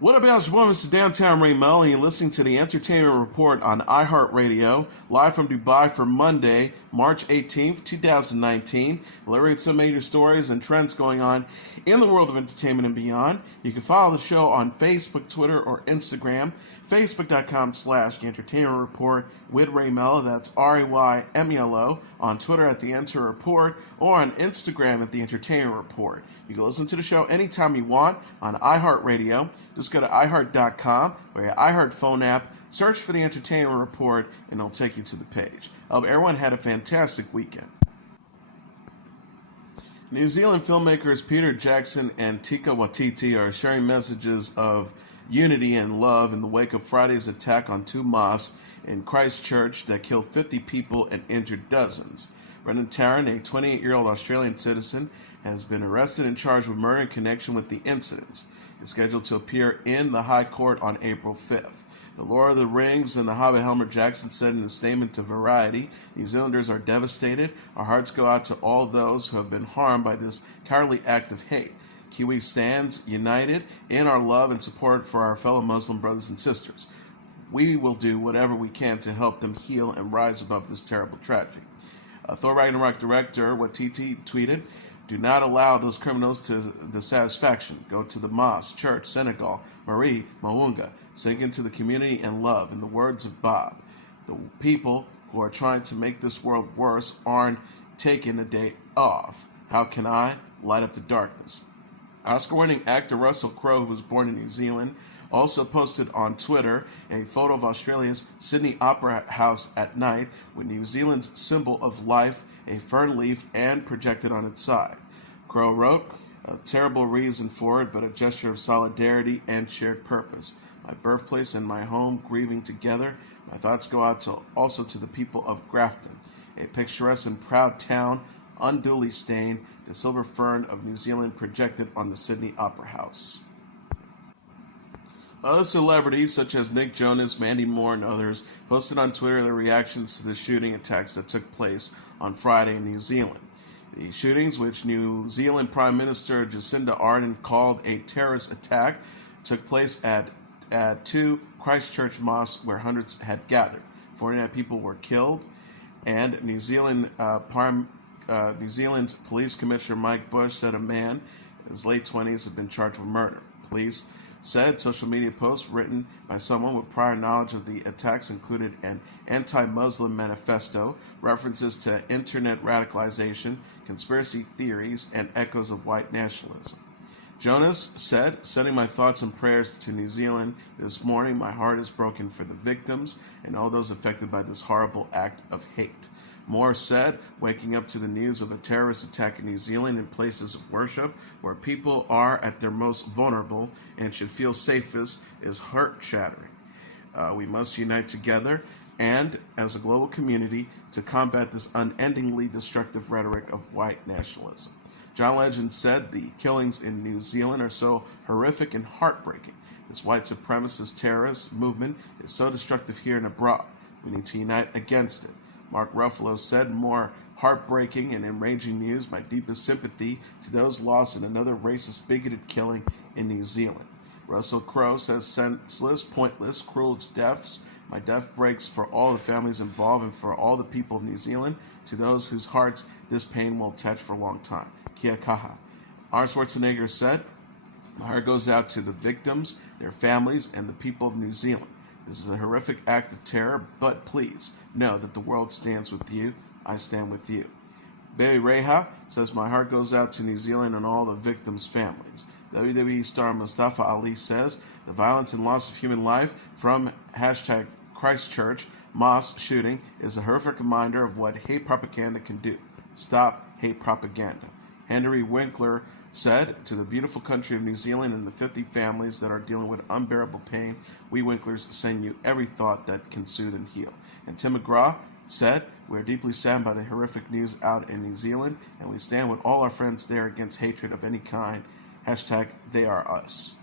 What up, y'all? It's your boy, Mr. Downtown Ray Melo, and you're listening to the Entertainment Report on iHeartRadio, live from Dubai for Monday, March 18th, 2019. Delivering some major stories and trends going on in the world of entertainment and beyond. You can follow the show on Facebook, Twitter, or Instagram. Facebook.com/The Entertainment Report with Ray Melo, that's RAYMELO, on Twitter at The Enter Report, or on Instagram at The Entertainment Report. You can listen to the show anytime you want on iHeartRadio. Just go to iHeart.com or your iHeart phone app, search for The Entertainment Report, and it'll take you to the page. I hope everyone had a fantastic weekend. New Zealand filmmakers Peter Jackson and Taika Waititi are sharing messages of unity and love in the wake of Friday's attack on two mosques in Christchurch that killed 50 people and injured dozens. Brendan Tarrant, a 28-year-old Australian citizen, has been arrested and charged with murder in connection with the incidents. He's scheduled to appear in the High Court on April 5th. The Lord of the Rings and the Hobbit Helmer Jackson said in a statement to Variety, New Zealanders are devastated. Our hearts go out to all those who have been harmed by this cowardly act of hate. Kiwi stands united in our love and support for our fellow Muslim brothers and sisters. We will do whatever we can to help them heal and rise above this terrible tragedy. Thor Ragnarok director Waititi tweeted, "Do not allow those criminals to the satisfaction. Go to the mosque, church, synagogue, Marie, Mawunga. Sink into the community and love." In the words of Bob, the people who are trying to make this world worse aren't taking a day off. How can I light up the darkness? Oscar-winning actor Russell Crowe, who was born in New Zealand, also posted on Twitter a photo of Australia's Sydney Opera House at night with New Zealand's symbol of life, a fern leaf, and projected on its side. Crowe wrote, "A terrible reason for it, but a gesture of solidarity and shared purpose. My birthplace and my home grieving together. My thoughts go out also to the people of Grafton, a picturesque and proud town, unduly stained, the silver fern of New Zealand projected on the Sydney Opera House." Other celebrities, such as Nick Jonas, Mandy Moore, and others, posted on Twitter their reactions to the shooting attacks that took place on Friday in New Zealand. The shootings, which New Zealand Prime Minister Jacinda Ardern called a terrorist attack, took place at two Christchurch mosques where hundreds had gathered. 49 people were killed, and New Zealand's Police Commissioner Mike Bush said a man in his late 20s had been charged with murder. Police said social media posts written by someone with prior knowledge of the attacks included an anti-Muslim manifesto, references to internet radicalization, conspiracy theories, and echoes of white nationalism. Jonas said, "Sending my thoughts and prayers to New Zealand this morning. My heart is broken for the victims and all those affected by this horrible act of hate." Moore said, "Waking up to the news of a terrorist attack in New Zealand in places of worship where people are at their most vulnerable and should feel safest is heart-shattering. We must unite together and as a global community to combat this unendingly destructive rhetoric of white nationalism." John Legend said, "The killings in New Zealand are so horrific and heartbreaking. This white supremacist terrorist movement is so destructive here and abroad. We need to unite against it." Mark Ruffalo said, "More heartbreaking and enraging news. My deepest sympathy to those lost in another racist, bigoted killing in New Zealand." Russell Crowe says, "Senseless, pointless, cruel deaths. My death breaks for all the families involved and for all the people of New Zealand. To those whose hearts this pain will touch for a long time. Kia kaha." Arnold Schwarzenegger said, "My heart goes out to the victims, their families, and the people of New Zealand. This is a horrific act of terror, but please know that the world stands with you. I stand with you." Baby Reha says, "My heart goes out to New Zealand and all the victims' families." WWE star Mustafa Ali says, "The violence and loss of human life from #Christchurch mosque shooting is a horrific reminder of what hate propaganda can do. Stop hate propaganda." Henry Winkler said, "To the beautiful country of New Zealand and the 50 families that are dealing with unbearable pain, we Winklers send you every thought that can soothe and heal." And Tim McGraw said, "We are deeply saddened by the horrific news out in New Zealand, and we stand with all our friends there against hatred of any kind. #TheyAreUs."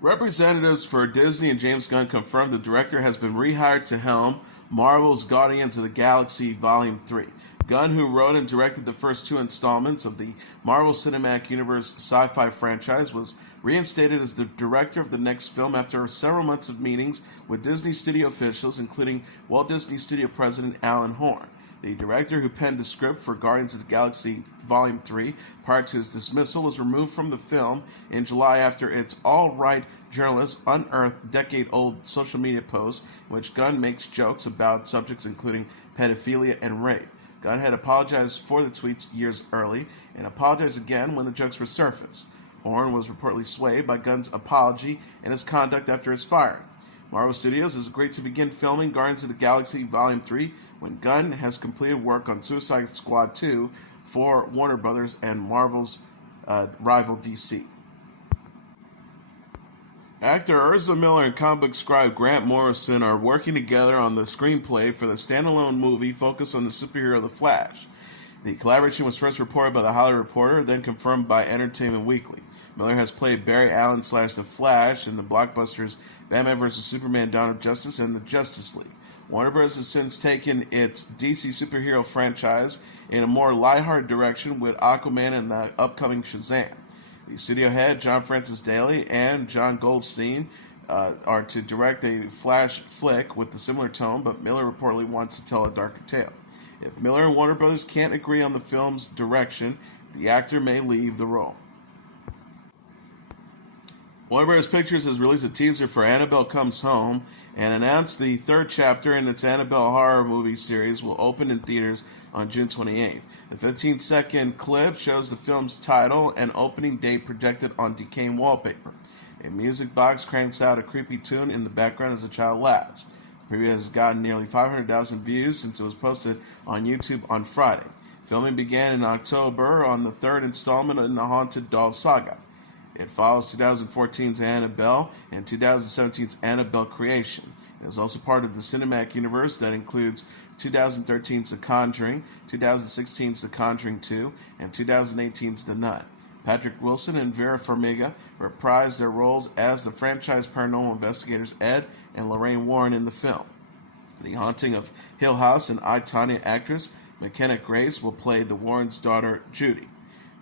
Representatives for Disney and James Gunn confirmed the director has been rehired to helm Marvel's Guardians of the Galaxy Volume 3. Gunn, who wrote and directed the first two installments of the Marvel Cinematic Universe sci-fi franchise, was reinstated as the director of the next film after several months of meetings with Disney studio officials, including Walt Disney Studio president Alan Horn. The director, who penned the script for Guardians of the Galaxy Volume 3 prior to his dismissal, was removed from the film in July after its alt-right journalist unearthed decade-old social media posts in which Gunn makes jokes about subjects including pedophilia and rape. Gunn had apologized for the tweets years early and apologized again when the jokes resurfaced. Horn was reportedly swayed by Gunn's apology and his conduct after his firing. Marvel Studios has agreed to begin filming Guardians of the Galaxy Volume 3 when Gunn has completed work on Suicide Squad 2 for Warner Brothers and Marvel's rival DC. Actor Ezra Miller and comic book scribe Grant Morrison are working together on the screenplay for the standalone movie focused on the superhero The Flash. The collaboration was first reported by The Hollywood Reporter, then confirmed by Entertainment Weekly. Miller has played Barry Allen / The Flash in the blockbusters Batman vs. Superman: Dawn of Justice and the Justice League. Warner Bros. Has since taken its DC superhero franchise in a more lighthearted direction with Aquaman and the upcoming Shazam. The studio head, John Francis Daly, and John Goldstein are to direct a Flash flick with a similar tone, but Miller reportedly wants to tell a darker tale. If Miller and Warner Bros. Can't agree on the film's direction, the actor may leave the role. Warner Bros. Pictures has released a teaser for Annabelle Comes Home and announced the third chapter in its Annabelle horror movie series will open in theaters on June 28th. The 15-second clip shows the film's title and opening date projected on decaying wallpaper. A music box cranks out a creepy tune in the background as a child laughs. The preview has gotten nearly 500,000 views since it was posted on YouTube on Friday. Filming began in October on the third installment in the Haunted Doll saga. It follows 2014's Annabelle and 2017's Annabelle Creation. It is also part of the cinematic universe that includes 2013's The Conjuring, 2016's The Conjuring 2, and 2018's The Nun. Patrick Wilson and Vera Farmiga reprised their roles as the franchise paranormal investigators Ed and Lorraine Warren in the film. The Haunting of Hill House and I, Tonya actress McKenna Grace will play the Warrens' daughter Judy.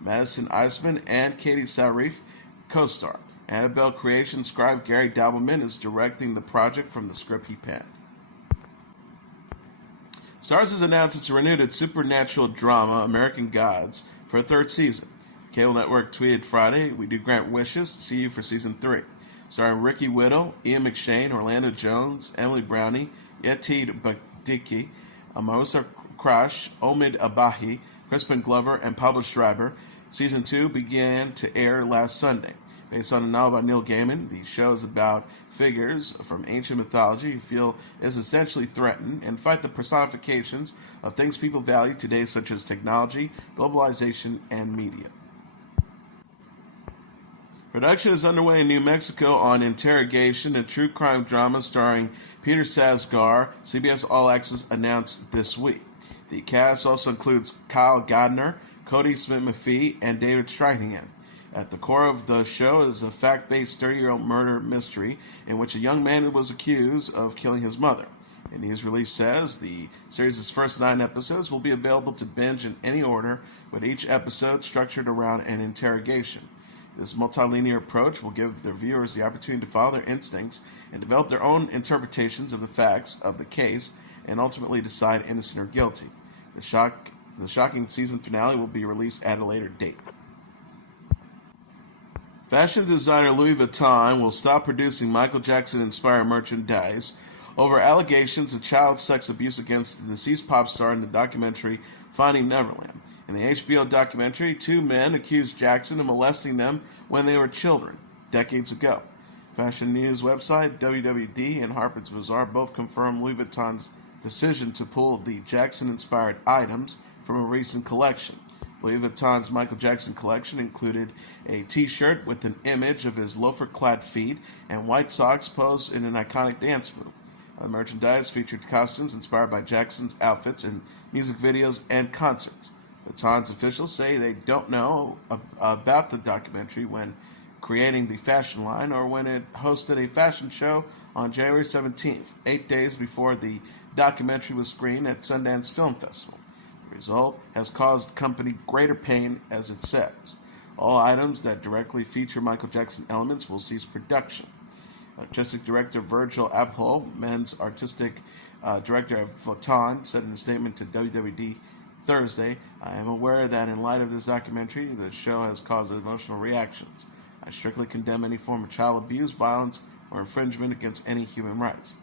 Madison Eisman and Katie Saarif co-star. Annabelle Creation scribe Gary Daubelman is directing the project from the script he penned. Starz has announced its renewed supernatural drama, American Gods, for a third season. The cable network tweeted Friday, "We do grant wishes. See you for season 3." Starring Ricky Whittle, Ian McShane, Orlando Jones, Emily Brownie, Yetide Badiki, Marissa Crash, Omid Abahi, Crispin Glover, and Pablo Schreiber, season 2 began to air last Sunday. Based on a novel by Neil Gaiman, the show is about figures from ancient mythology who feel is essentially threatened and fight the personifications of things people value today, such as technology, globalization, and media. Production is underway in New Mexico on Interrogation, a true crime drama starring Peter Sarsgaard, CBS All Access announced this week. The cast also includes Kyle Gardner, Cody Smith-McPhee, and David Strathairn. At the core of the show is a fact-based 30-year-old murder mystery in which a young man was accused of killing his mother. A news release says the series' first 9 episodes will be available to binge in any order, with each episode structured around an interrogation. This multilinear approach will give their viewers the opportunity to follow their instincts and develop their own interpretations of the facts of the case and ultimately decide innocent or guilty. The shocking season finale will be released at a later date. Fashion designer Louis Vuitton will stop producing Michael Jackson-inspired merchandise over allegations of child sex abuse against the deceased pop star in the documentary Finding Neverland. In the HBO documentary, 2 men accused Jackson of molesting them when they were children, decades ago. Fashion news website WWD and Harper's Bazaar both confirmed Louis Vuitton's decision to pull the Jackson-inspired items from a recent collection. Louis Vuitton's Michael Jackson collection included a t-shirt with an image of his loafer-clad feet and white socks posed in an iconic dance move. The merchandise featured costumes inspired by Jackson's outfits in music videos and concerts. Vuitton's officials say they don't know about the documentary when creating the fashion line or when it hosted a fashion show on January 17th, 8 days before the documentary was screened at Sundance Film Festival. The result has caused the company greater pain, as it says. All items that directly feature Michael Jackson elements will cease production. Artistic director Virgil Abloh, men's artistic director of Vuitton, said in a statement to WWD Thursday, "I am aware that in light of this documentary, the show has caused emotional reactions. I strictly condemn any form of child abuse, violence, or infringement against any human rights.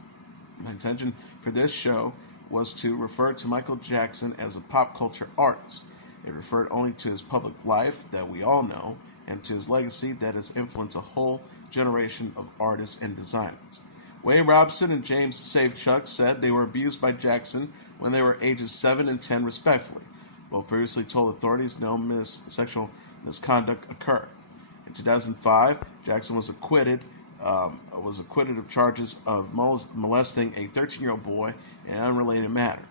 My intention for this show was to refer to Michael Jackson as a pop culture artist. It referred only to his public life that we all know and to his legacy that has influenced a whole generation of artists and designers." Wade Robson and James Safechuck said they were abused by Jackson when they were ages 7 and 10 respectively. Both previously told authorities no sexual misconduct occurred. In 2005, Jackson was acquitted of charges of molesting a 13-year-old boy in an unrelated matter.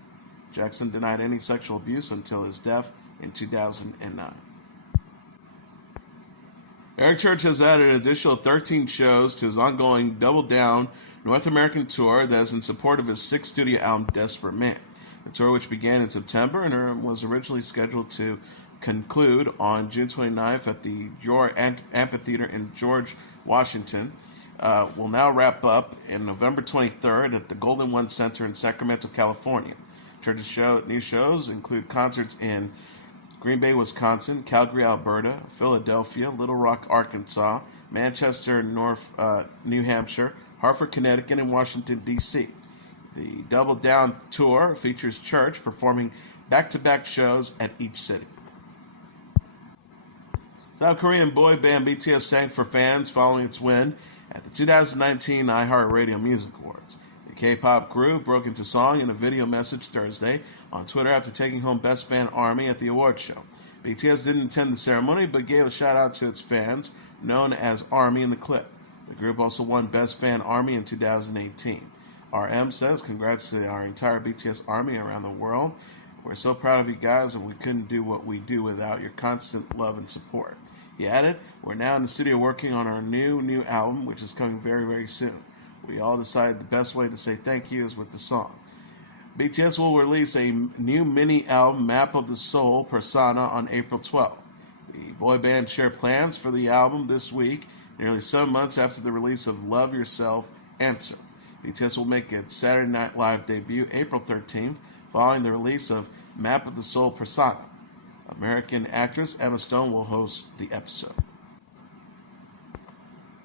Jackson denied any sexual abuse until his death in 2009. Eric Church has added an additional 13 shows to his ongoing Double Down North American tour that is in support of his 6th studio album, Desperate Man. The tour, which began in September and was originally scheduled to conclude on June 29th at the Dior Amphitheater in George, Washington, will now wrap up in November 23rd at the Golden One Center in Sacramento, California. Church's new shows include concerts in Green Bay, Wisconsin, Calgary, Alberta, Philadelphia, Little Rock, Arkansas, Manchester, New Hampshire, Hartford, Connecticut, and Washington, D.C. The Double Down Tour features Church performing back-to-back shows at each city. South Korean boy band BTS sang for fans following its win at the 2019 iHeartRadio Music Awards. The K-pop group broke into song in a video message Thursday on Twitter after taking home Best Fan Army at the awards show. BTS didn't attend the ceremony but gave a shout-out to its fans, known as Army in the clip. The group also won Best Fan Army in 2018. RM says, "Congrats to our entire BTS Army around the world. We're so proud of you guys, and we couldn't do what we do without your constant love and support." He added, "We're now in the studio working on our new album, which is coming very, very soon. We all decided the best way to say thank you is with the song." BTS will release a new mini album, Map of the Soul, Persona, on April 12th. The boy band shared plans for the album this week, nearly 7 months after the release of Love Yourself, Answer. BTS will make its Saturday Night Live debut April 13th, following the release of Map of the Soul, Persona. American actress Emma Stone will host the episode.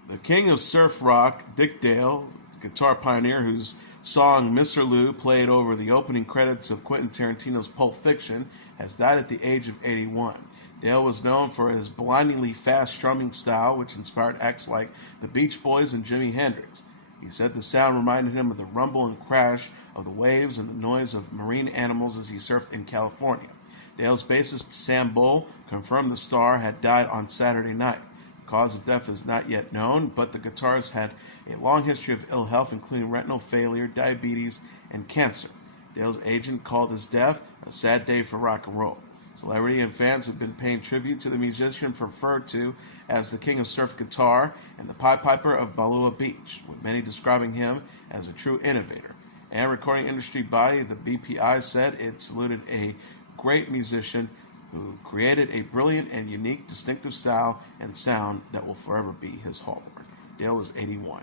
The king of surf rock, Dick Dale, guitar pioneer whose song Mr. Lou played over the opening credits of Quentin Tarantino's Pulp Fiction, has died at the age of 81. Dale was known for his blindingly fast strumming style, which inspired acts like the Beach Boys and Jimi Hendrix. He said the sound reminded him of the rumble and crash of the waves and the noise of marine animals as he surfed in California. Dale's bassist Sam Bull confirmed the star had died on Saturday night. The cause of death is not yet known, but the guitarist had a long history of ill health, including retinal failure, diabetes, and cancer. Dale's agent called his death a sad day for rock and roll. Celebrity and fans have been paying tribute to the musician referred to as the king of surf guitar and the Pied Piper of Balboa Beach, with many describing him as a true innovator. And recording industry body, the BPI, said it saluted a great musician who created a brilliant and unique distinctive style and sound that will forever be his hallmark. Dale was 81.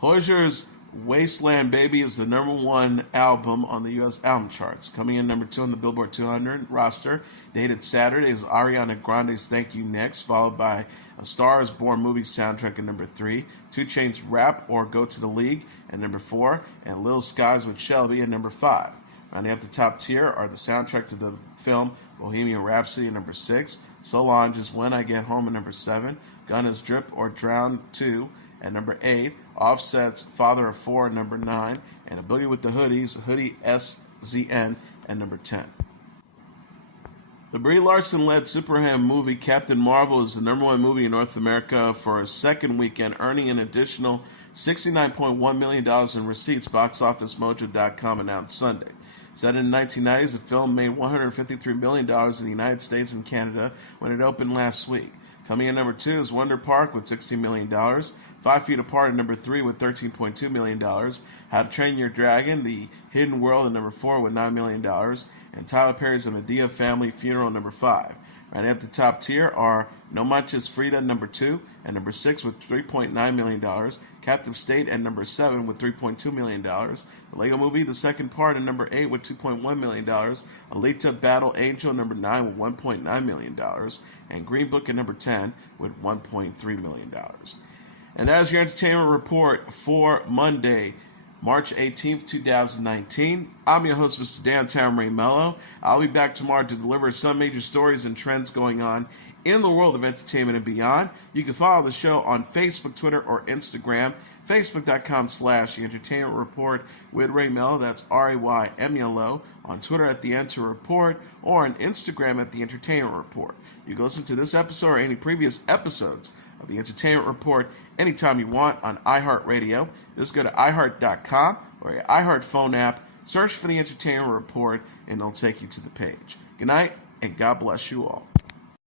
Hozier's Wasteland Baby is the #1 album on the U.S. album charts. Coming in #2 on the Billboard 200 roster, dated Saturday, is Ariana Grande's Thank You Next, followed by A Star is Born movie soundtrack at #3, 2 Chainz's Rap or Go to the League at #4, and Lil Skies with Shelby at #5. Rounding up the top tier are the soundtrack to the film Bohemian Rhapsody at #6, Solange's When I Get Home at #7, Gunna's Drip or Drown 2 at #8, Offset's Father of Four at #9, and A Boogie with the Hoodies, Hoodie SZN at #10. The Brie Larson-led superhero movie Captain Marvel is the #1 movie in North America for a second weekend, earning an additional $69.1 million in receipts, BoxOfficeMojo.com announced Sunday. Set in the 1990s, the film made $153 million in the United States and Canada when it opened last week. Coming in #2 is Wonder Park with $16 million, 5 Feet Apart at #3 with $13.2 million, How to Train Your Dragon, The Hidden World at #4 with $9 million, and Tyler Perry's The Medea Family Funeral at #5. Right at the top tier are No Manches Frida, number 2, and number 6 with $3.9 million. Captive State at number 7 with $3.2 million. The Lego Movie, the second part, at number 8 with $2.1 million. Alita Battle Angel, number 9 with $1.9 million. And Green Book at number 10 with $1.3 million. And that is your entertainment report for Monday, March 18th, 2019. I'm your host, Mr. Downtown Ray Melo. I'll be back tomorrow to deliver some major stories and trends going on in the world of entertainment and beyond. You can follow the show on Facebook, Twitter, or Instagram. Facebook.com/The Entertainment Report with Ray Melo. That's RAYMELO. On Twitter at The Enter Report, or on Instagram at The Entertainment Report. You can listen to this episode or any previous episodes of The Entertainment Report anytime you want on iHeartRadio. Just go to iHeart.com or your iHeart phone app, search for The Entertainment Report, and it'll take you to the page. Good night, and God bless you all.